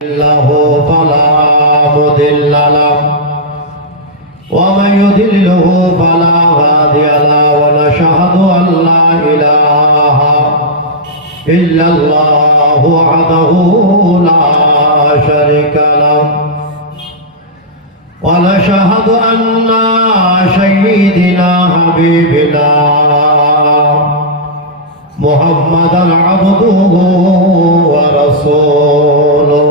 له فلا مضل له ومن يضلله فلا هادي له ونشهد أن لا إله إلا الله وحده لا شريك له ونشهد أن سيدنا حبيبنا محمدا عبده ورسوله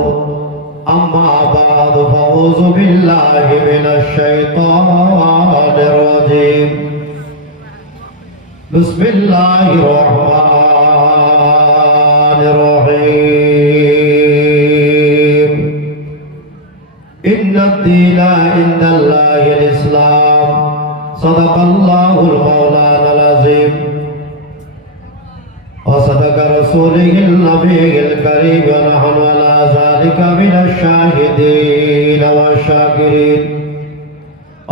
أما بعد فأعوذ بالله من الشيطان الرجيم بسم الله الرحمن الرحيم إن الدين عند الله الإسلام صدق الله المولانا العظيم وصدق رسوله النبي الكريم ونحن على ذلك من الشاهدين والشاكرين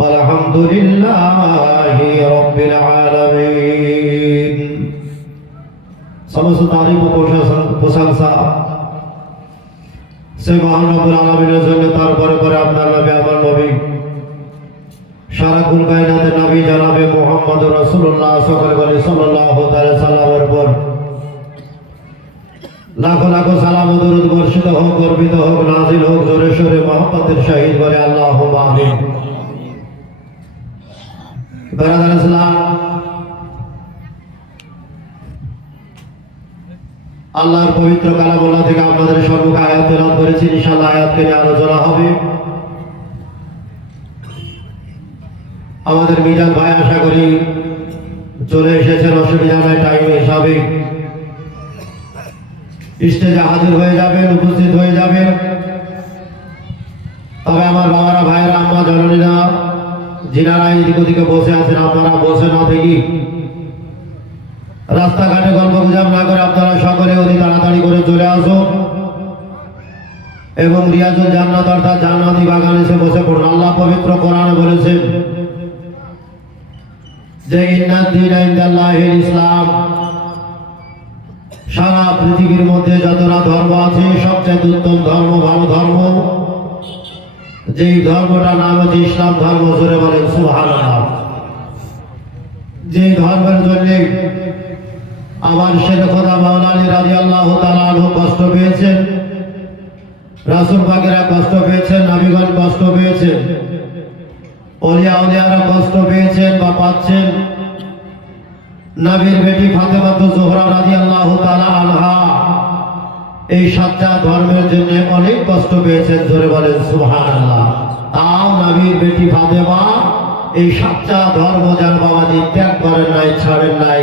والحمد لله رب العالمين সমস্ত তারিফ ও প্রশংসা সেই মহান রব্বুল আলামিনের জন্য। তারপরে পরে আপনার নবী আমার নবী সারা কুল কায়নাতের নবী জনাবে মুহাম্মদ রাসূলুল্লাহ সাল্লাল্লাহু আলাইহি সাল্লামের উপর লাখো লাখো সালাম ও দরুদ বর্ষিত হোক, গর্বিত হোক, নাজিল হোক জোরে সোরে মহব্বতের সহিত বলে আল্লাহুম্মা আমিন। ব্রাদার ইসলাম, আল্লাহর পবিত্র কালামুল্লাহ থেকে আপনাদের সম্মুখে আয়াত তেলাওয়াত করেছি। ইনশাআল্লাহ আয়াতকে নিয়ে আলোচনা হবে। আমাদের মিজান ভাই আশা করি চলে এসেছেন, অসুবিধা নাই, টাইম হিসাবে স্টেজে হাজির হয়ে যাবেন, উপস্থিত হয়ে যাবেন। তবে আমার বাবারা, ভাইয়েরা, আম্মা, জননীরা যিনারা এদিক ওদিকে বসে আছেন, আপনারা বসে না থেকে রাস্তাঘাটে গল্প গুজব না করে আপনারা সকলে অতি তাড়াতাড়ি করে চলে আসুন এবং রিয়াজুল জান্নাত অর্থাৎ জান্নাতি বাগানে এসে বসে পড়ুন। আল্লাহ পবিত্র কোরআনে বলেছেন যে ইন্নাদ দীনা ইনদাল্লাহিল ইসলাম, সারা পৃথিবীর মধ্যে যতটা ধর্ম আছে সবচেয়ে উত্তম ধর্ম, ভালো ধর্ম, যেই ধর্মটা নাম হচ্ছে ইসলাম ধর্ম। জোরে বলেন সুবহানাল্লাহ। যে ধর্মের জন্য আমার শেখ খোদা মাওলানা আলী রাদিয়াল্লাহু তাআলা আনহু কষ্ট পেয়েছেন, রাসূল পাকেরা কষ্ট পেয়েছেন, নবীগণ কষ্ট পেয়েছেন, ওলিয়া উলিয়ারা কষ্ট পেয়েছেন বা পাচ্ছেন। নবীর বেটি ফাতেমা জোহরা রাদিয়াল্লাহু তাআলা আনহা এই সাচ্চা ধর্মের জন্য অনেক কষ্ট পেয়েছেন। জোরে বলেন সুবহানাল্লাহ। তাও নবীর বেটি ফাতেমা এই সাচ্চা ধর্ম যেন বাবাজি ত্যাগ করেন নাই, ছাড়েন নাই।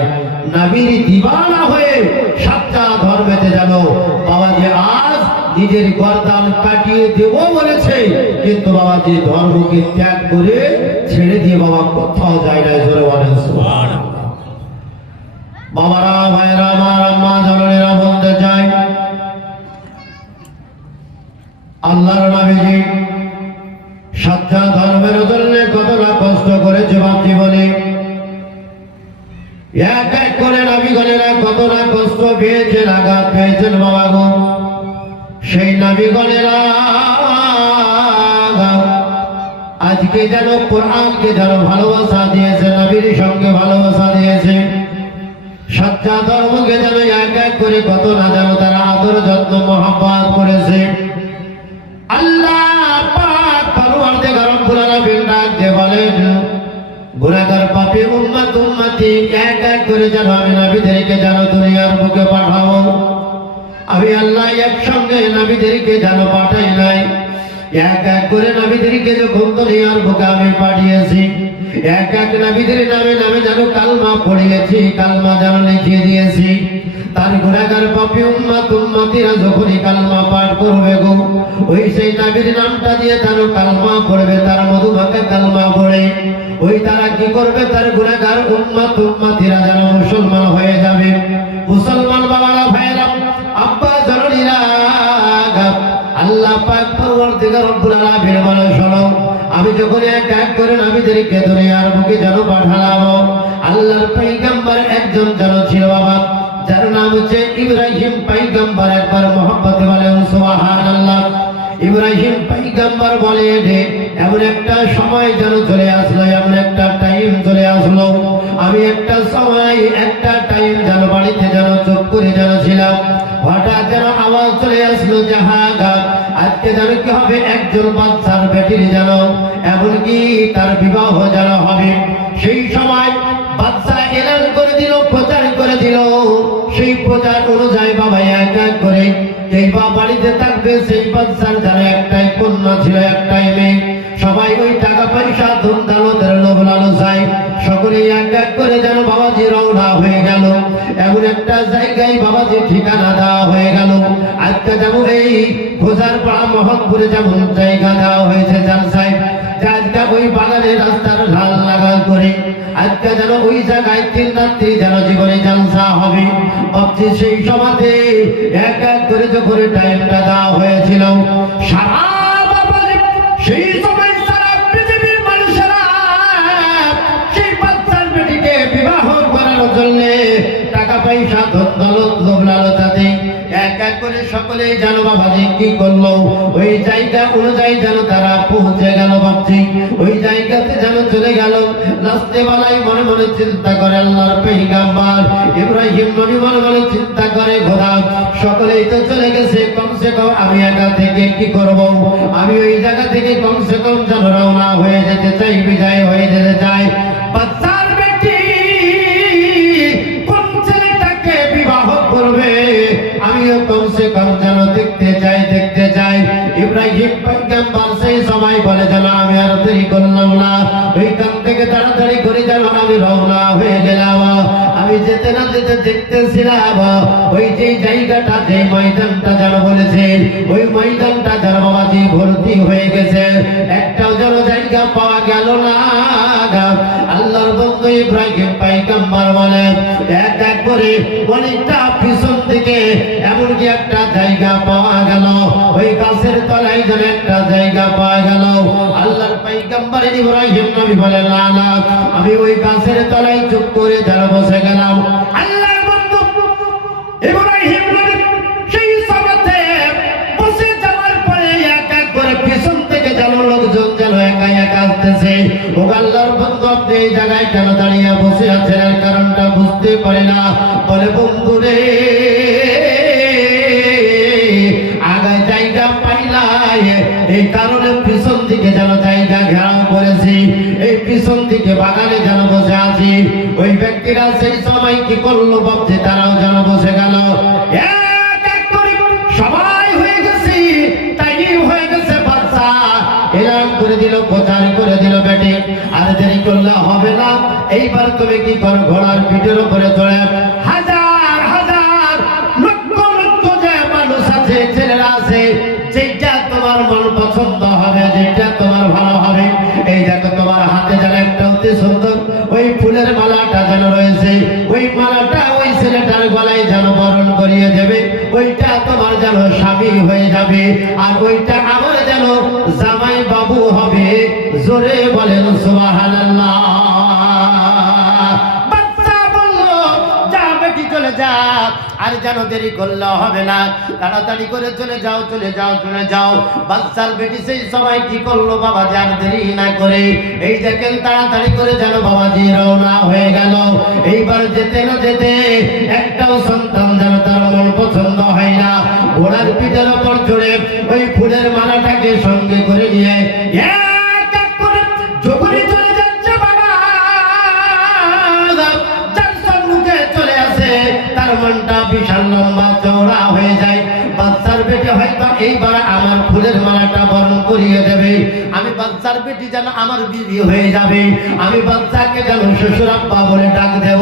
নবীর দিওয়ানা হয়ে সাচ্চা ধর্মেতে যেন বাবাজি আজ নিজের গর্দান কাটিয়ে দেব বলেছে, কিন্তু বাবাজি ধর্মকে ত্যাগ করে ছেড়ে দিয়ে বাবা কোথাও যায় না। জোরে বলেন সুবহানাল্লাহ। বাবারা, ভাইরা আমার, আম্মা জননীরা বলতে চাই, আল্লাহর নবীজি সাচ্চা ধর্মের জন্য কতটা কষ্ট করেছে বাপ জীবনে। এক এক করে নবীগণেরা কতটা কষ্ট পেয়েছেন, আঘাত পেয়েছেন বাবা গো। সেই নবীগণেরা আজকে যেন কোরআনকে যেন ভালোবাসা দিয়েছে, নবীর সঙ্গে ভালোবাসা দিয়েছে, সাচ্চা ধর্মকে যেন এক এক করে কত না যেন তারা আদর যত্ন মহব্বত করেছে। আল্লাহ পাক পরওয়ারদিগার রব্বুল আলামিন ডাক দিয়ে বলেন, গুনাহগার পাপী উম্মত উম্মতি এক এক করে যেন আমি নবীদেরকে যেন দুনিয়ার বুকে পাঠাবো। আমি আল্লাহ একসঙ্গে নবীদেরকে যেন পাঠাই নাই, এক এক করে নবীদেরকে যখন দুনিয়ার বুকে আমি পাঠিয়েছি, এক এক নবীদের নামে নামে যেন কালমা পড়িয়েছি, কালমা যেন লিখিয়ে দিয়েছি। তার গুনাহগার পাপী উম্মত উম্মতিরা যখনই কালমা পাঠ করবে গো, ওই সেই নবীর নামটা দিয়ে যেন কালমা পড়বে, তার মধুমাখা কালমা পড়ে ওই তারা কি করবে, তার গুনাহগার উম্মত উম্মতিরা যেন মুসলমান হয়ে যাবে। মুসলমান বাবারা, ভাইরা, আব্বা জননীরা, আল্লাহ পাক পরওয়ারদিগার রব্বুল আলামিন বলে, শোনো, আমি যখন এক এক করে নবীদেরকে দুনিয়ার বুকে যেন পাঠালাম, আল্লাহর পয়গম্বর একজন যেন ছিল বাবা, যার নাম হচ্ছে ইব্রাহিম পয়গম্বর। একবার মুহাম্মদ বলেন সুবহানাল্লাহ। ইব্রাহিম পয়গম্বর বলে যে এমন একটা সময় যেন চলে আসলো, এমন একটা টাইম চলে আসলো, আমি একটা সময় একটা টাইম যেন বাড়িতে যেন চুপ করে যেন ছিলাম, হঠাৎ যেন আওয়াজ চলে আসলো যে আজকে যেন কি হবে, একজন বাচ্চার বেটির যেন এমনকি তার বিবাহ যেন হবে। সেই সময় বাচ্চা এলান করে দিল, প্রচার করে দিল। সেই প্রচার অনুযায়ী বাবা এক এক করে এই বাড়িতে থাকবে, সেই বাচ্চার যেন একটাই কন্যা ছিল, একটাই মেয়ে। সবাই ওই টাকা পয়সা ধন দৌলতের লোভ লালসায় সকলে এক এক করে যেন বাবাজি রওনা হয়ে গেল। এমন একটা জায়গায় বাবাজি ঠিকানা দেওয়া হয়ে গেল। আজকে যেমন এই খোঁজার পাড়া মোহাম্মদপুরে যেমন জায়গা দেওয়া হয়েছে জালসায়, আজকে ওই বাগানের রাস্তার ঢাল লাগা করে আজকে যেন ওই জায়গায় 3 রাত্রি যেন জীবনে জালসা হবে। ভাবছি সেই সমাজে এক এক করে যখন টাইমটা দেওয়া হয়েছিল, সারা বাবাজি সেই সময় সারা পৃথিবীর মানুষেরা সেই বাচ্চার বেটিকে বিবাহ করার জন্য টাকা পয়সা ধন দৌলত লোভ লালসাতে এক এক করে সকলে যেন বাবাজি কি করলো, ওই জায়গা অনুযায়ী যেন তারা পৌঁছে গেল। ভাবছি ওই জায়গাতে যেন চলে গেল। রাস্তে বেলায় মনে মনে চিন্তা করে আল্লাহর পয়গম্বর ইব্রাহিম নবী মনে মনে চিন্তা করে, খোদা সকলেই তো চলে গেছে, কমসে কম আমি একা থেকে কি করব, আমি ওই জায়গা থেকে কমসে কম যেন রওনা হয়ে যেতে চাই, বিদায় হয়ে যেতে চাই। বাচ্চার বেটি কোন ছেলেটাকে বিবাহ করবে আমিও কমসে কম যেন দেখতে চাই, দেখতে চাই। ইব্রাহিম পয়গম্বর সেই সময় বলে যেন আমি আর দেরি করলাম না, ওইখান থেকে তাড়াতাড়ি করে যেন আমি রওনা হয়ে গেলাম। আমি যেতে না যেতে দেখতেছিলাম ওই যে জায়গাটা, যে ময়দানটা যেন বলেছে, ওই ময়দানটা যেন বাবাজি ভর্তি হয়ে গেছে, একটাও যেন জায়গা পাওয়া গেল না। আল্লাহর বন্ধু ইব্রাহিম পয়গম্বর বলে এক এক করে অনেকটা পিছন থেকে এমনকি একটা জায়গা পাওয়া গেল, ওই গাছের তলায় যেন একটা জায়গা পাওয়া গেল। আল্লাহর পয়গম্বর ইব্রাহিম নবী বলে না না, আমি ওই গাছের তলায় চুপ করে যেন বসে গেলাম। আল্লাহর বন্ধু ইব্রাহিম নবী সেই সমাতে বসে যাওয়ার পরে এক এক করে পিছন থেকে যেন লোকজন যেন একা একা আসতেছে। ও আল্লাহর বন্ধু আপনি এই জায়গায় কেন দাঁড়িয়ে বসে আছেন, এর কারণটা বুঝতে পারে না। বলে বন্ধু রে, আগে জায়গা পাইলাই, এই কারণে পিছন দিকে যেন জায়গা ঘেরাও করেছি, এই পিছন দিকে বাগানে যেন বসে আছি। ওই ব্যক্তিরা সেই সময় কি করলো ভাবছে, তারাও যেন বসে গেল। এক এক করে সবাই হয়ে গেছি, তাই হয়ে গেছে বাচ্চা এলান করে দিল, প্রচার করে দিল, বেটি আর দেরি করলে হবে না। এইবার তুমি কি করো, ঘোড়ার পিঠের উপরে চড়ে হাজার হাজার লক্ষ লক্ষ যে মানুষ আছে, ছেলেরা আছে, যেটা তোমার মন পছন্দ হবে, যেটা তোমার ভালো হবে, এই দেখো তোমার হাতে যেন একটা অতি সুন্দর ওই ফুলের মালাটা যেন রয়েছে, ওই মালাটা ওই ছেলেটার গলায় যেন বরণ করিয়ে দেবে, ওইটা তোমার যেন স্বামী হয়ে যাবে, আর ওইটা আমার যেন জামাই বাবু হবে। জোরে বলেন সুবহানাল্লাহ। বাচ্চা বলল যা বেটি চলে যা, আর যেন দেরি করলে হবে না, তাড়াতাড়ি করে চলে যাও, চলে যাও, চলে যাও। বাচ্চার বেটি সেই সময় কি করলো বাবাজি, আর দেরি না করে এই দেখেন তাড়াতাড়ি করে যেন বাবাজি রওনা হয়ে গেল। এইবার যেতে না যেতে একটাও সন্তান যেন তার মন পছন্দ হয় না, ঘোড়ার পিঠের উপর চড়ে ওই ফুলের মালাটাকে সঙ্গে করে নিয়ে এক এক করে যখনই চলে যাচ্ছে বাবা, যার সম্মুখে চলে আসে তার মনটা বিশাল লম্বা চওড়া হয়ে যায়। বাচ্চার বেটি হয়তো এইবার আমার ফুলের মালাটা বরণ করিয়ে দেবে, আমি বাচ্চার বেটি যেন আমার বিবি হয়ে যাবে, আমি বাচ্চাকে যেন শ্বশুর আব্বা বলে ডাক দেব।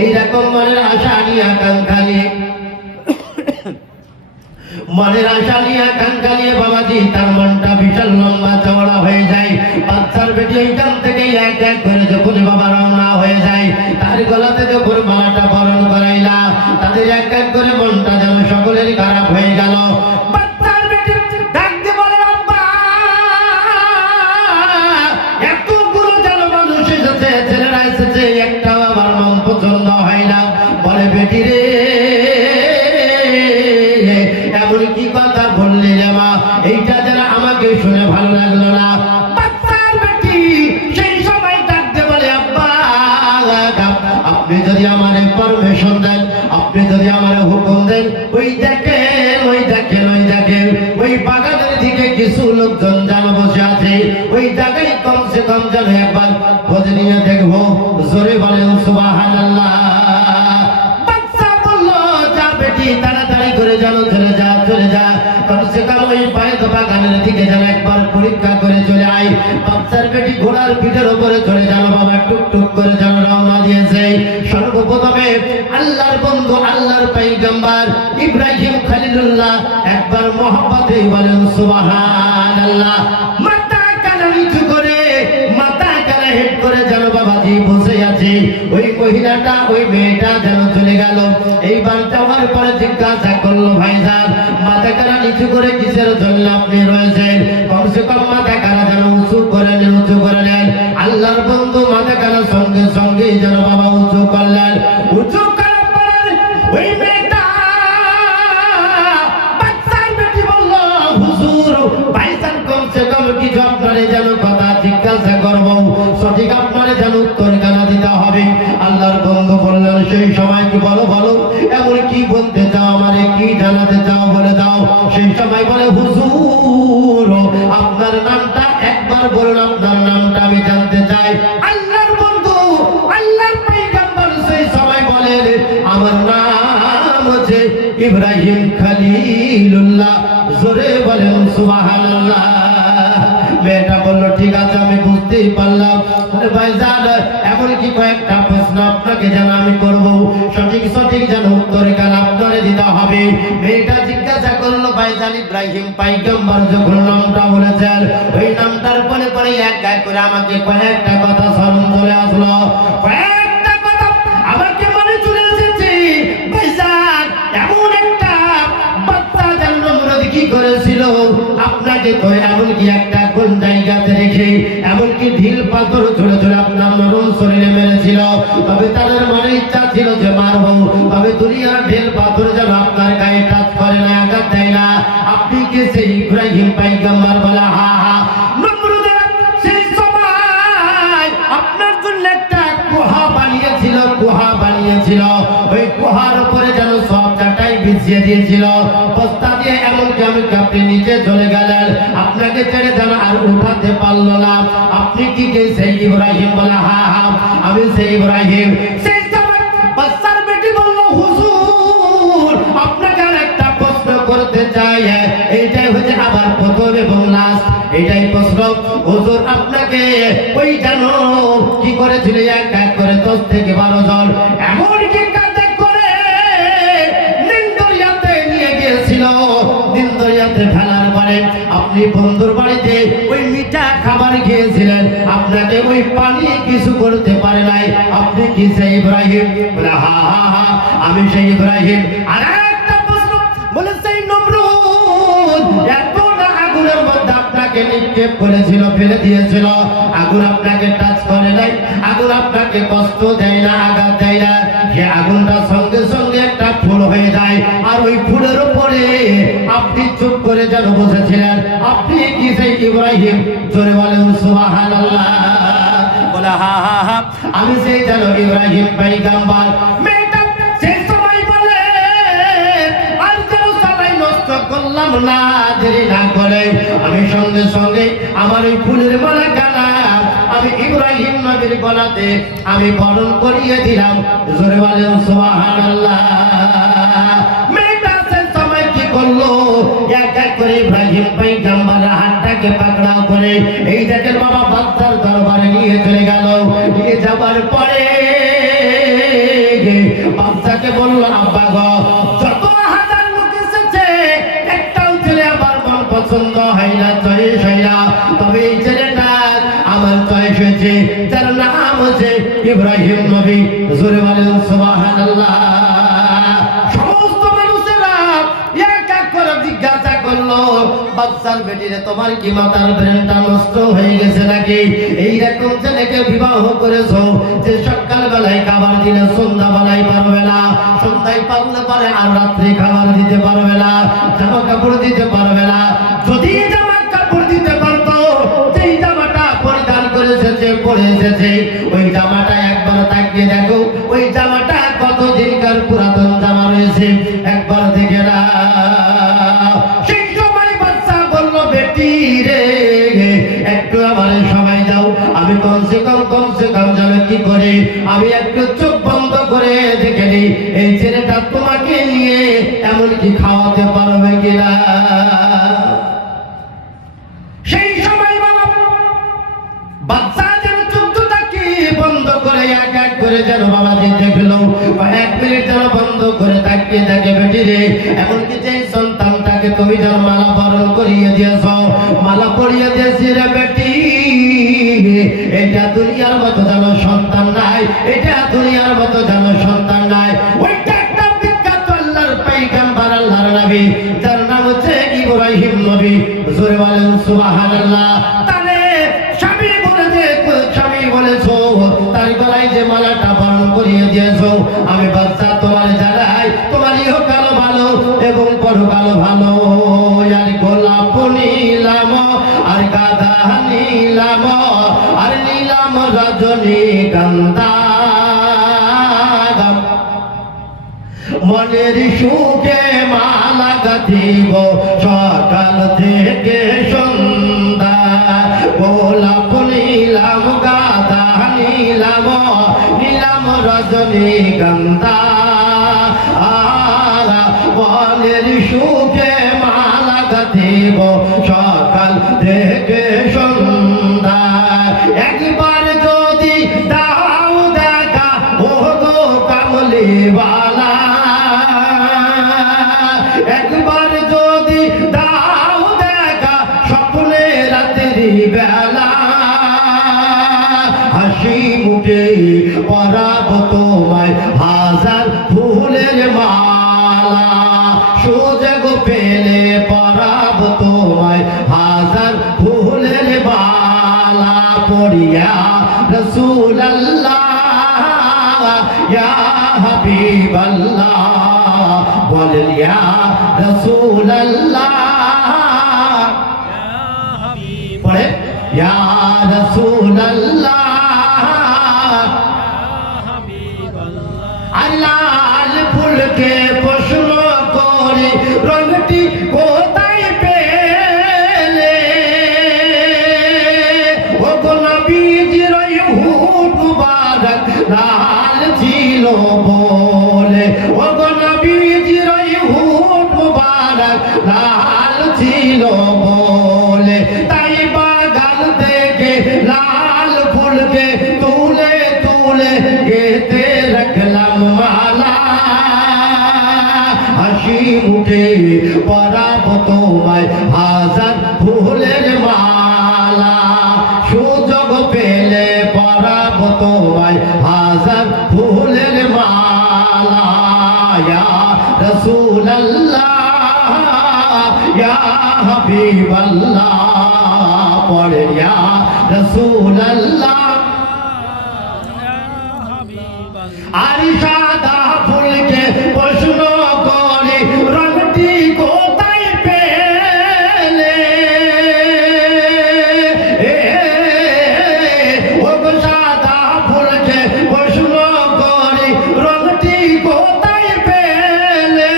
এইরকম মনের আশা নিয়ে আকাঙ্ক্ষা নিয়ে মনের আশা নিয়ে আকাঙ্ক্ষা নিয়ে বাবাজি তার মনটা বিশাল লম্বা চওড়া হয়ে যায়। বাচ্চার বেটি ওইখান থেকে এক এক করে যখন বাবা রওনা হয়ে যায়, তার গলাতে যখন মালাটা বরণ করাইলা, তাদের এক এক করে মনটা যেন সকলেরই খারাপ হয়ে গেল। বাচ্চার বেটি ডাকতে বলে আব্বা, এতগুলো যেন মানুষ এসেছে, ছেলেরা এসেছে, একটাও আমার মন পছন্দ হয় না। বলে বেটি রে, এমন কি কথা বললি রে মা, এইটা যেন ওই জায়গায় কমসে কম যেন একবার খোঁজ নিয়ে দেখবো। জোরে বলেন সুবহানাল্লাহ। বাচ্চা বলল, যা বেটি তাড়াতাড়ি করে যেন চলে যা, চলে যা, কমসে কম ওই পায়ের বাগানের দিকে যেন একবার পরীক্ষা করে চলে আয়। বাচ্চার বেটি ঘোড়ার পিঠের উপরে চলে যেন বাবা টুকটুক করে যেন রওনা দিয়েছে। সর্বপ্রথমে আল্লাহর বন্ধু, আল্লাহর পয়গম্বর ইব্রাহিম খলিলুল্লাহ একবার মহব্বতে বলেন সুবহানাল্লাহ। মাথা কানা নিচু করে, মাথা কানা হেড করে যেন বাবাজি বসে আছে। ওই মহিলাটা, ওই মেয়েটা যেন চলে গেল। এইবার যাওয়ার পরে জিজ্ঞাসা করলো, ভাইজান মাথা কানা নিচু করে কিসের জন্য আপনি রয়েছেন? কমসে কম মাথা কানা যেন উঁচু করে নেন, উঁচু করে নেন। আল্লাহর বন্ধু মাথা কানা সঙ্গে সঙ্গে যেন বাবা উঁচু করলেন। উঁচু করার পরে ওই মেয়েটা, বাচ্চার বেটি বলল, হুজুর ভাইজান কমসে কম কিছু আপনারে যেন কথা জিজ্ঞাসা করব, সঠিক আপনারে যেন উত্তর কানা দিতে হবে। আল্লাহর বন্ধু বললেন, সেই সময় কি বলো, বলো এমন কি বলতে চাও, আমারে কি জানাতে চাও বলে দাও। সেই সময় বলে, হুজুর আপনার নামটা একবার বলুন, আপনার নামটা আমি জানতে চাই। আল্লাহর বন্ধু, আল্লাহর পয়গম্বর সেই সময় বলেন, আমার নাম হচ্ছে ইব্রাহিম খলিলুল্লাহ। জোরে বলেন সুবহানাল্লাহ। মেয়েটা বলল, ঠিক আছে আমি বুঝতেই পারলাম। ভাইজান এমন কি কয়েকটা প্রশ্ন আপনাকে যেন আমি করবো, সঠিক সঠিক যেন উত্তর কাল আপনারে দিতে হবে। মেয়েটা জিজ্ঞাসা করলো, ভাইজান ইব্রাহিম পয়গম্বর যখন নামটা বলেছেন, ওই নামটার পরে পরে এক এক করে আমাকে কয়েকটা কথা স্মরণ চলে আসলো, কয়েকটা কথা আমাকে মনে চলে এসেছে। ভাইজান এমন একটা বাচ্চা যেন নমরুদ কি করেছিল, আপনাকে তো এমন কি একটা কোন জায়গাতে রেখে এমন কি ঢিল পাথর ছুড়ে ছুড়ে আপনার নরম শরীরে মেরেছিল। তবে তাদের মনে ইচ্ছা ছিল যে মারবো, তবে দুনিয়ার ঢিল পাথর যেন আপনার গায়ে টাচ করে না, আঘাত দেয় না। আপনি কি সেই ইব্রাহিম পয়গম্বর? বলে হা হা। নমরুদের সেই সময় আপনার জন্য একটা গুহা বানিয়েছিল, গুহা বানিয়েছিল। ওই গুহার উপরে যেন সব চাটাই বিছিয়ে দিয়েছিল, বস্তা দিয়ে। এমনকি আমি আপনি নিচে চলে গেলেন, আপনাকে ছেড়ে যেন আর উঠাতে পারলো না। আপনি কি সেই ইব্রাহিম? বলে হা হা আমি সেই ইব্রাহিম। সেই সময় বাচ্চার বেটি বলল, হুজুর আপনাকে আর একটা প্রশ্ন করতে চাই। এইটাই হচ্ছে আবার প্রথম এবং লাস্ট, এইটাই প্রশ্ন। হুজুর আপনাকে ওই জানো কি করেছিল? এক এক করে 10 থেকে 12 জন এমন কি কাজে করে নিন্দরিয়াতে নিয়ে গিয়েছিল। নিন্দরিয়াতে ফেলার পরে আপনি বন্ধুর বাড়িতে ওই মিঠা খাবার খেয়েছিলেন, আপনাকে ওই পানি কিছু করতে পারে নাই। আপনি কি সেই ইব্রাহিম? বলে হা হা হা আমি সেই ইব্রাহিম। আর একটা প্রশ্ন, বলে সেই নমরুদ এত না আগুনের মধ্যে আপনাকে নিক্ষেপ করেছিল, ফেলে দিয়েছিল, আগুন আপনাকে টাচ করে নাই, আগুন আপনাকে কষ্ট দেয় না, আঘাত দেয় না। সে আগুনটা সঙ্গে সঙ্গে একটা ফুল হয়ে যায়, আর ওই ফুলের উপরে আপনি চুপ করে যেন বসেছিলেন। আপনি কি সেই ইব্রাহিম? জোরে বলেন সুবহানাল্লাহ। বলে হা হা হা আমি সেই যেন ইব্রাহিম পয়গম্বর। মেয়েটা সেই সময় বলে, আর যেন সবাই নষ্ট করলাম না, দেরি না করে আমি সঙ্গে সঙ্গে আমার ওই ফুলের মালা গানা আমি ইব্রাহিম নবীর গলাতে আমি বরণ করিয়ে দিলাম। জোরে বলেন সুবহানাল্লাহ। মেয়েটা সেই সময় কি করলো, এক এক করে ইব্রাহিম পয়গম্বরের হাতটাকে পাকড়াও করে এই দেখেন বাবা বাচ্চার দরবারে নিয়ে চলে গেল। নিয়ে যাবার পরে বাচ্চাকে বলল, আব্বা গো যত হাজার লোক এসেছে একটাও ছেলে আমার মন পছন্দ হয় না, চয়েস হয় না, তবে এই ছেলেটা আমার চয়েস হয়েছে, যার নাম হচ্ছে ইব্রাহিম নবী। জোরে বলেন সুবহানাল্লাহ। সমস্ত মানুষেরা এক এক করে জিজ্ঞাসা করলো, বাচ্চার বেটিরে তোমার কি মাথার ব্রেনটা নষ্ট হয়ে গেছে নাকি? এইরকম ছেলেকে বিবাহ করেছো যে সকাল বেলায় খাবার দিলে সন্ধ্যা বেলায় পারবে না, সন্ধ্যায় পারলে পারে আর রাত্রে খাবার দিতে পারবে না, জামা কাপড় দিতে পারবে না। যদি জামা কাপড় দিতে পারতো, যেই জামাটা পরিধান করে এসেছে পরে এসেছে, ওই জামাটা একবার তাকিয়ে দেখো, ওই জামাটা কত দিনকার পুরাতন জামা রয়েছে, একবার দেখে না। সেই সময় বাচ্চা বলল, বেটি রে একটু আমার আমি একটু চোখ বন্ধ করে দেখে নিই এই ছেলেটা তোমাকে নিয়ে এমনকি খাওয়াতে পারবে কিনা। সেই সময় বাবা বাচ্চা যেন চোখ দুটাকে বন্ধ করে এক এক করে যেন বাবাজি দেখলো, এক মিনিট যেন বন্ধ করে তাকিয়ে দেখে বেটি রে, এমনকি যে সন্তানটাকে তুমি যেন মালা বরণ করিয়ে দিয়েছ, মালা পরিয়ে দিয়েছি রে বেটি, এটা দুনিয়ার মতো যেন সন্তান নাই, এটা দুনিয়ার মতো যেন সন্তান নাই। ওইটা একটা বিখ্যাত আল্লাহর পয়গম্বর আল্লাহর নবী, যার নাম হচ্ছে ইব্রাহিম নবী। জোরে বলেন সুবহানাল্লাহ। তাহলে স্বামী বলেছো তার গলায় যে মালাটা বরণ করিয়ে দিয়েছো, আমি বাচ্চা তোমার জানাই তোমার ইহকাল ভালো এবং পরকাল ভালো। আর গোলাপ নিলাম আর গাধা নিলাম আর নিলাম রজনীগন্ধা, মনের সুখে মালা গাঁথিব সকাল থেকে সন্ধ্যা। গোলাপ নিলাম গাঁদা নিলাম নিলাম রজনীগন্ধা, মনের সুখে মালা গাঁথিব সকাল থেকে সন্ধ্যা। একবার যদি দাও দেখা ও গো কামলিওয়ালা, একবার যদি দাও দেখা স্বপ্নে রাত্রি বেলা, হাসি মুখে পরাব তোমায় হাজার ফুলের মালা, সুযোগ পেলে পরাব তোমায় হাজার ফুলের মালা। পড়িয়া রাসূলুল্লাহ ইয়া হাবিবাল্লাহ, বলেন ইয়া রাসূলুল্লাহ, পড়ে ইয়া রাসূলুল্লাহ। লাল ফুলকে প্রশ্ন করে রংটি কোথায় পেলে, ও গো নবীজির হুট মুবারক লাল ছিল বলে, ও গো নবীজির হুট মুবারক লাল ছিল বলে, তাই বাগান থেকে লাল ফুলকে তুলে তুলে গেতে রাখলাম মালা, হাসি মুখে পরাব তোমায় হাজার ফুলের মালা, সুযোগ পেলে পরাব তোমায় হাজার ফুলের মালা। ইয়া রাসূলুল্লাহ ইয়া হাবিবাল্লাহ, পড়ে ইয়া রাসূলুল্লাহ। আর সাদা ফুলকে প্রশ্ন করে রংটি কোথায় পেলে, ও গো সাদা ফুলকে প্রশ্ন করে রংটি কোথায় পেলে,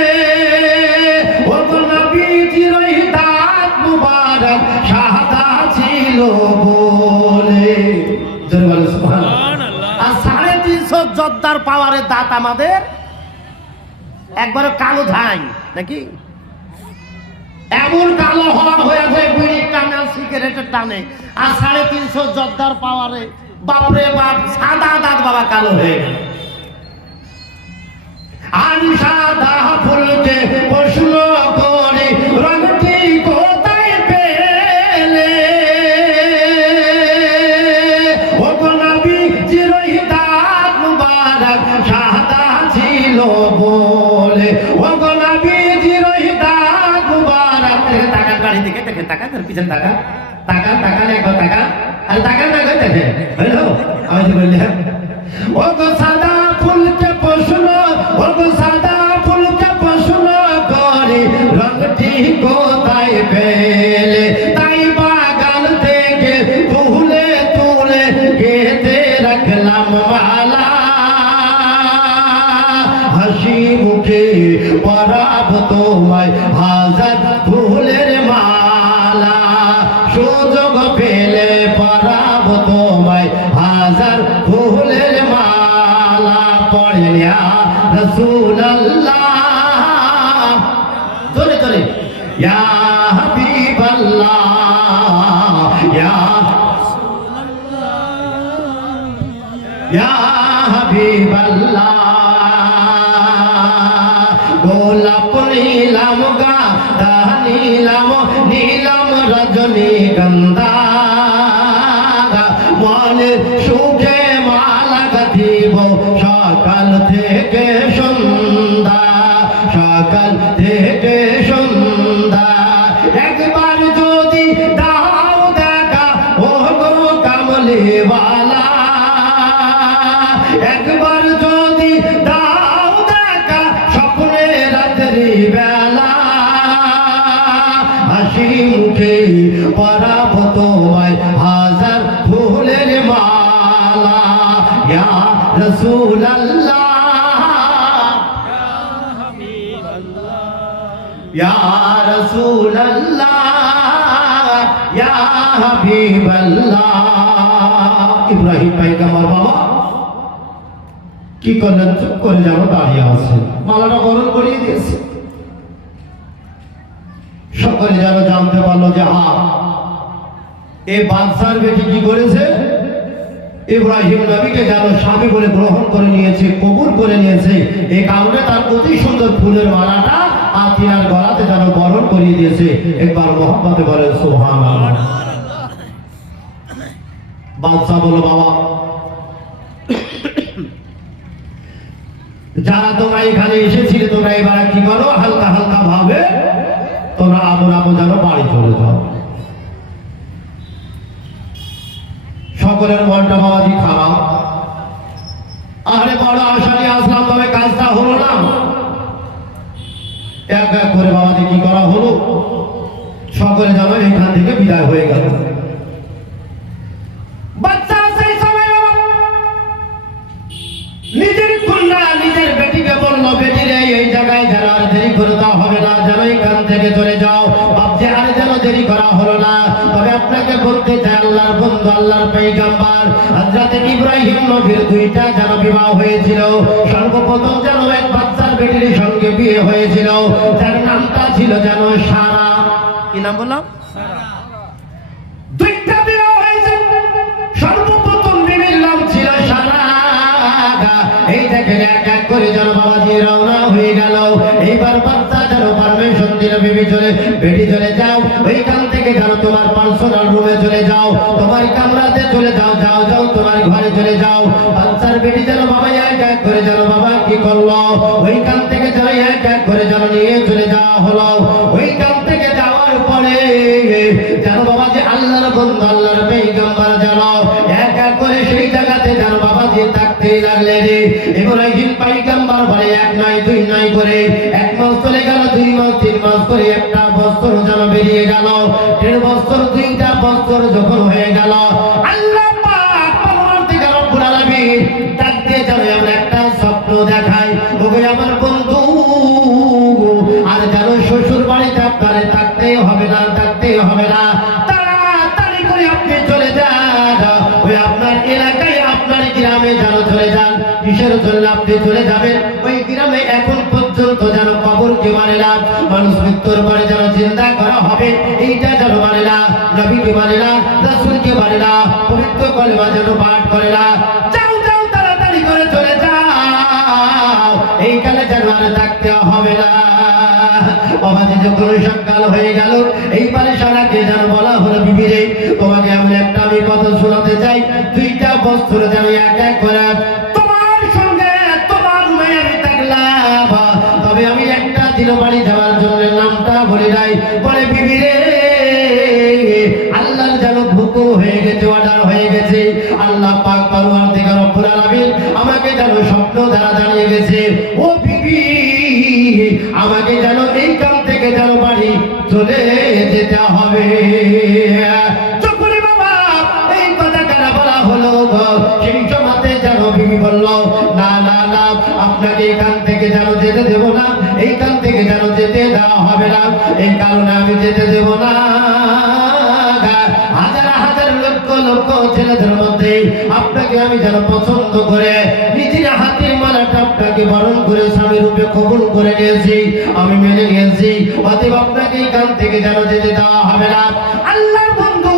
ও গো নবীজির দাঁত মুবারক সাদা ছিল বলে। জোরে বলেন সুবহানাল্লাহ। আর 350 যোদ্ধার পাওয়ারের দাঁত আমাদের একবারে কালো ধাই নাকি, এমন কালো হওয়া হয়ে যায় বিড়ির টানে সিগারেটের টানে। আর 350 যোদ্ধার পাওয়ারে বাপরে বাপ সাদা দাঁত বাবা কালো হয়ে গেল। আর সাদা ফুলকে প্রশ্ন করে রংটি কোথায় পেলে, ও গো নবীজির দাঁত মুবারক সাদা ছিল বলে, ও গো নবীজির দাঁত মুবারক। টাকা গাড়ি দিকে দেখে টাকা তোর পিছনে টাকা টাকা টাকা একবার টাকা, আরে টাকা না গো দেখে হ্যালো আমি বললাম, ও গো সাদা ফুলকে প্রশ্ন, ও গো সাদা ফুলকে প্রশ্ন করে রংটি কোথায় পেলে, তাই বাগান থেকে তুলে তুলে গেতে রাখলাম মালা, হাসি মুখে পরাব তোমায় হাজার ফুলের মালা, সুযোগ পেলে পরাব তোমায় হাজার ফুলের মালা। পড়েন ইয়া রাসূলুল্লাহ, জোরে জোরে ইয়া হাবিবাল্লাহ, ইয়া হাবিবাল্লাহ। গোলাপ নীলাম গাঁদা নীলাম নীলাম রজনীগন্ধা, মনে সুখে মালা গাঁথিব সকাল থেকে সন্ধ্যা, সকাল থেকে সন্ধ্যা। একবার যদি দাও দেখা ও গো কামলিওয়ালা, একবার যদি দাও দেখা স্বপ্নে রাত্রি বেলা, হাসি মুখে পরাবো তোমায় হাজার ফুলের মালা, ইয়া রাসূলুল্লাহ, ইয়া রাসূলুল্লাহ, ইয়া হাবিবাল্লাহ। ইব্রাহিম পয়গম্বর বাবা কি করলেন? চুপ করে যেন দাঁড়িয়ে আছেন, মালাটা বরণ করিয়ে দিয়েছে। সকলে যেন জানতে পারলো যে এই বাদশার বেটি কি করেছে, ইব্রাহিম নবীকে যেন স্বামী বলে গ্রহণ করে নিয়েছে, কবুল করে নিয়েছে। এই কারণে তার অতি সুন্দর ফুলের মালাটা আতিনার গলাতে যেন বরণ করিয়ে দিয়েছে। একবার মোহাম্মদে বলেন সুবহানাল্লাহ। বাদশা বলল, বাবা যারা তোমরা এখানে এসেছিলে তোমরা এবার কি করো, হালকা হালকা ভাবে তোমরা আপন আপন যেন বাড়ি চলে যাও। সকলের মনটা বাবাজি খারাপ। আরে বড় আশা নিয়ে আসলাম, তবে কাজটা হলো না। এক এক করে বাবাজি কি করা হলো, সকলে যেন এখান থেকে বিদায় হয়ে গেল। বাচ্চা সেই সময় নিজের কন্যা নিজের বেটিকে বললো, বেটি রে এই জায়গায় যেন আর দেরি করে দেওয়া হবে না, যেন এখান থেকে চলে যাও। ভাবছে আর যেন দেরি করা হলো না। তবে আপনাকে বলতে চাই, আল্লাহর বন্ধু আল্লাহর পয়গম্বর হযরত ইব্রাহিম নবীর দুইটা যেন বিবাহ হয়েছিল। সর্বপ্রথম যেন এক বাচ্চার বেটির সঙ্গে বিয়ে হয়েছিল, যার নামটা ছিল যেন সারা। কি নাম বললাম? দুইটা বিবাহ হয়েছে। সর্বপ্রথম বিবির নাম ছিল সারা। এই দেখেন এক এক করে যেন বাবাজি রওনা হয়ে গেল। এইবার বাচ্চা যেন পারমিশন দিল, বেটি চলে যাও, ওইখান থেকে যেন তোমার পার্সোনাল রুমে চলে যাও, তোমার কামরাতে চলে যাও, যাও যাও তোমার ঘরে চলে যাও। বাচ্চার বেটি যেন বাবা এক এক করে যেন বাবা কি করলো, ওইখান থেকে যেন এক এক করে যেন নিয়ে চলে যাওয়া হলো। ওইখান থেকে যাওয়ার পরে যেন বাবা যে আল্লাহর বন্ধু আল্লাহর পয়গম্বর যেন এক এক করে সেই জায়গাতে যেন বাবা যে থাকতে লাগলেন। ইব্রাহিম পয়গম্বর বলে, এক নয় দুই নয় করে 1 মাস চলে গেল, 2 মাস 3 মাস করে একটা বছর যেন বেরিয়ে গেল। 1.5 বছর 2টা বছর যখন হয়ে গেল, আল্লাহ পাক পরবর্তীকালে রব্বুল আলামিন ডাক দিয়ে যেন আমরা একটা স্বপ্ন দেখাই, ওগো আমার বন্ধু, আর যেন শ্বশুর বাড়িতে আপনারে থাকতে হবে না, থাকতে হবে না, তাড়াতাড়ি করে আপনি চলে যান, ওই আপনার এলাকায় আপনার গ্রামে যেন চলে যান। কিসের জন্য আপনি চলে যাবেন? ওই গ্রামে এখন পর্যন্ত যেন কবরকে মানে না, মানুষ মৃত্যুর পরে যেন চিন্তা করা হবে, এইটা যেন মানে না, নবীকে মানে না, রাসূলকে মানে না, পবিত্র কলেমা যেন পাঠ করে না। যাও যাও তাড়াতাড়ি করে চলে যাও, এইখানে যেন আর থাকতে হবে না। বাবাজি যখন সকাল হয়ে গেল, এইবারে সারাকে যেন বলা হলো, বিবি রে তোমাকে আমি একটা কথা শোনাতে চাই। 2টা বছর যেন এক এক করে তোমার সঙ্গে তোমার মেয়ে আমি থাকলাম, তবে আমি একটা দিন বাড়ি যাওয়ার জন্য নামটা বলি নাই। বলে, বিবি রে আল্লাহর যেন হুকুম হয়ে গেছে, অর্ডার হয়ে গেছে। আল্লাহ পাক পরওয়ারদিগার রব্বুল আলামিন আমাকে যেন স্বপ্ন দ্বারা জানিয়ে গেছে, ও বিবি আমাকে যেন এইখান থেকে যেন বাড়ি চলে যেতে হবে। যখনই বাবা এই কথা কেনা বলা হলো, সেই সময়তে যেন বিবি বলল, না না না, আপনাকে এখান থেকে যেন যেতে দেব না, এইখান থেকে যেন যেতে দেওয়া হবে না, এই কারণে আমি যেতে দেব না। হাজার হাজার লক্ষ লক্ষ ছেলেদের মধ্যে আপনাকে আমি যেন পছন্দ করে নিজের হাতের মালা দরজাটা আপনাকে বরণ করে স্বামী রূপে কবুল করে নিয়েছি, আমি মেনে নিয়েছি, অতএব আপনাকে এখান থেকে যেন যেতে দেওয়া হবে না। আল্লাহর বন্ধু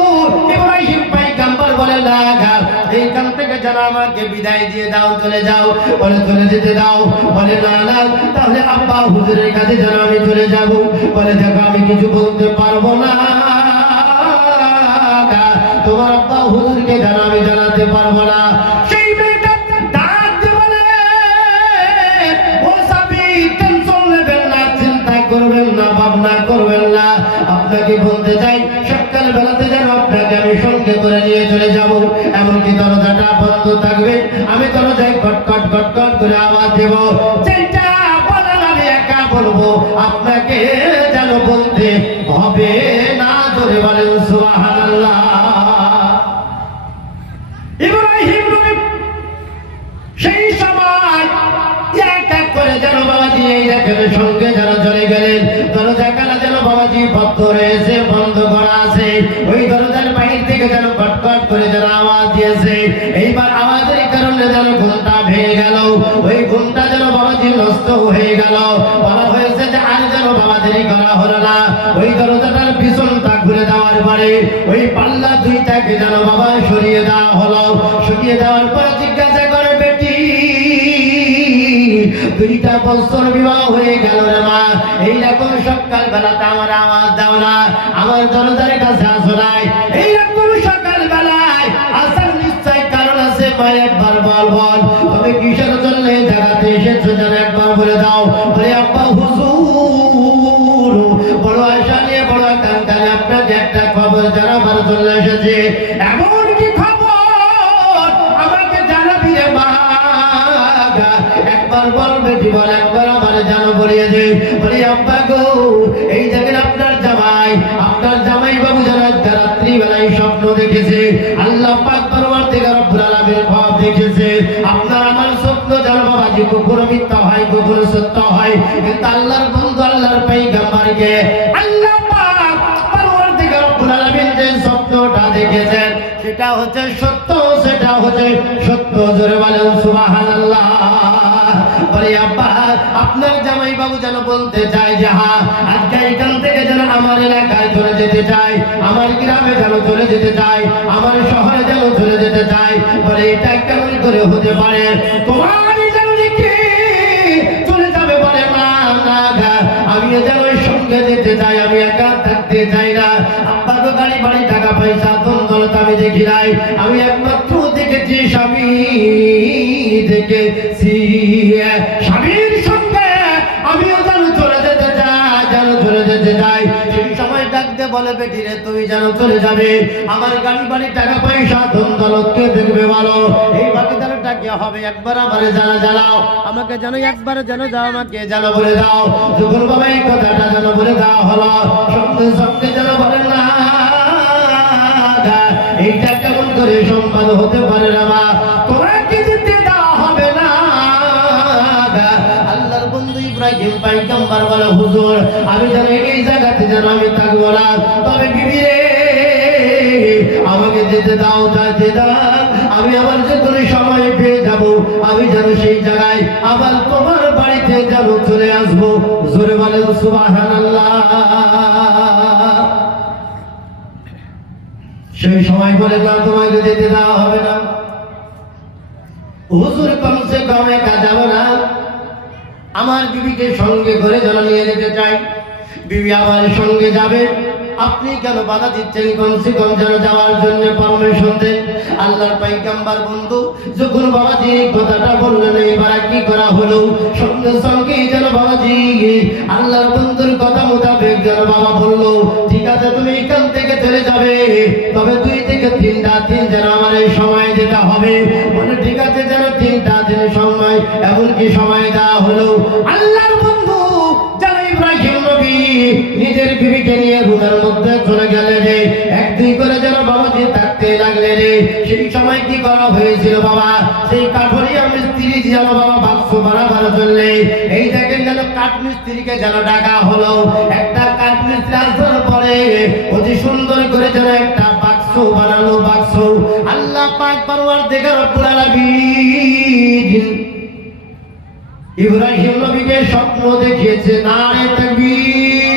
ইব্রাহিম পয়গম্বর বলে লাগা এইখান থেকে যেন আমাকে বিদায় দিয়ে দাও, চলে যাও। বলে চলে যেতে দাও। বলে না না, তাহলে আব্বা হুজুরের কাছে যেন আমি চলে যাব। বলে দেখো আমি কিছু বলতে পারবো না, তোমার আব্বা হুজুরকে যেন আমি জানাতে পারবো না। সেই মেয়েটা ডাক দিয়ে বলে, ও স্বামী টেনশন নেবেন না, চিন্তা করবেন না, ভাবনা করবেন না, আপনাকে বলতে চাই সকাল বেলাতে যেন আপনাকে আমি সঙ্গে করে নিয়ে চলে যাব। এমনকি দরজাটা বন্ধ থাকবে, আমি দরজায় কটকট কটকট করে আওয়াজ দেব, যেটা বলার আমি একা বলবো, আপনাকে যেন বলতে হবে না। জোরে বলেন সুবহানাল্লাহ। ইব্রাহিম নবী সেই সময় এক এক করে যেন বাবাজি এই দেখেন সঙ্গে যারা চলে গেলেন। দরজা কালা যেন বাবাজি বন্ধ রয়েছে, বন্ধ করা আছে। ওই দরজার বাহির থেকে যেন কটকট করে যেন আওয়াজ দিয়েছে। এইবার আওয়াজের কারণে যেন ঘুমটা ভেঙে গেল। ওই ঘুমটা যেন বাবাজি নষ্ট হয়ে গেল। বলা হয়েছে যে আর যেন বাবাজির করা হলো না। ওই দরজাটার পিছনটা খুলে দেওয়ার পরে ওই পাল্লা দুইটাকে যেন বাবা সরিয়ে দেওয়া হলো। সরিয়ে দেওয়ার পরে জিজ্ঞাসা করে, বেটি 2টা বছর বিবাহ হয়ে গেল রে মা, এইরকম সকাল বেলাতে আমার আওয়াজ দাও না, আমার দরজার কাছে আসো নাই, এইরকম সকাল বেলায় আসার নিশ্চয় কারণ আছে। মা একবার বল, তবে কিসের জন্য এই জায়গাতে এসেছো যেন একবার বলে দাও। বলে আব্বা হুজুর বড় আশা নিয়ে বড় আকাঙ্ক্ষা নিয়ে আপনাকে একটা খবর জানাবার জন্য এসেছে। এমন কি খবর আমাকে জানাবি রে মা? একবার বল বেটি বল, একবার আমার জানো বলিয়ে দে। বলি আব্বা গো, এই দেখেন আপনার জামাই বাবু যেন রাত্রি বেলায় স্বপ্ন দেখেছে। আল্লাহ পাক পরবর্তীকার রব্বুল আলামিন ভাব দেখেছে। আপনার আমার স্বপ্ন যেন বাবাজি কখনো মিথ্যা হয়, কখনো সত্য হয়, কিন্তু আল্লাহর বন্ধু আল্লাহর পয়গম্বরকে আল্লাহ পাক পরবর্তীকার রব্বুল আলামিন যে স্বপ্নটা দেখেছেন সেটা হচ্ছে সত্য, সেটা হচ্ছে সত্য। জোরে বলেন সুবহানাল্লাহ। বলে আব্বা আপনার জামাই বাবু যেন বলতে চায় যে হ্যাঁ আজকে এখান থেকে যেন আমার এলাকায় চলে যেতে চাই, আমার গ্রামে যেন চলে যেতে চাই, আমার শহরে যেন চলে যেতে চাই। বলে এটা কেমন করে হতে পারে? তোমারই যেন লিখে চলে যাবে। বলে না না, আমিও যেন ওই সঙ্গে যেতে চাই, আমি একা থাকতে চাই না। আব্বা তো গাড়ি বাড়ি টাকা পয়সা দৌলতা আমি দেখি নাই, আমি একমাত্র দেখেছি স্বামী, দেখেছি স্বামীর সঙ্গে আমিও যেন চলে যেতে চাই, যেন চলে যেতে চাই। সেই সময় ডাকতে বলে, বেটি রে তুমি যেন চলে যাবে, আমার গাড়ি বাড়ি টাকা পয়সা ধন দৌলত কে দেখবে বলো? এই বাকিদারটা কি হবে? একবার আমারে জানাও, আমাকে যেন একবার যেন যাও, আমাকে যেন বলে দাও। যখন বাবা এই কথাটা যেন বলে দেওয়া হলো, সঙ্গে সঙ্গে যেন বলে না, এইটা কেমন করে সম্পাদ হতে পারে না মা, তোমাকে যেতে দেওয়া হবে না। আল্লাহর বন্ধু ইব্রাহিম পয়গম্বর বলে, হুজুর আমি যেন এই জায়গাতে যেন আমি থাকবো না, তবে বিবি রে আমাকে যেতে দাও, যেতে দাও। আমি আবার যে কোনো সময় পেয়ে যাব, আমি যেন সেই জায়গায় আবার তোমার বাড়িতে যেন চলে আসবো। জোরে বলেন সুবহানাল্লাহ। সেই সময় বলে না, তোমাকে যেতে দেওয়া হবে না। হুজুর কমসে কম একা যাব না, আমার বিবিকে সঙ্গে করে যেন নিয়ে যেতে চাই। বিবি আমার সঙ্গে যাবে, আপনি কেন বাধা দিচ্ছেন? কমসে কম যেন যাওয়ার জন্য পারমিশন দেন। আল্লাহর পয়গম্বর বন্ধু যখন বাবাজি এই কথাটা বললেন, এবার কি করা হলো? সঙ্গে সঙ্গে যেন বাবাজি আল্লাহর বন্ধুর কথা মোতাবেক যেন বাবা বললো, ঠিক আছে তুমি এখান থেকে চলে যাবে, তবে 2 থেকে 3টা দিন যেন আমার এই সময় যেতে হবে। বলে ঠিক আছে, যেন 3টা দিন সময়, এমনকি সময় দেওয়া হলো। আল্লাহর বন্ধু যেন ইব্রাহিম নবী নিজের বিবিকে নিয়ে রুমের মধ্যে চলে গেলে রে, 1-2 করে যেন বাবাজি থাকতে লাগলে রে। সেই সময় কি করা হয়েছিল বাবা? সেই কাঠুরিয়া মিস্ত্রি যেন বাবা বাক্স বানাবার জন্য, এই দেখেন যেন কাঠ মিস্ত্রিকে যেন ডাকা হলো। একটা কাঠ মিস্ত্রি আসার পরে অতি সুন্দর করে যেন একটা বাক্স বানালো। বাক্স আল্লাহ পাক পরওয়ারদিগার রব্বুল আলামিন ইব্রাহিম নবীকে স্বপ্ন দেখিয়েছে, নারে তাকবীর।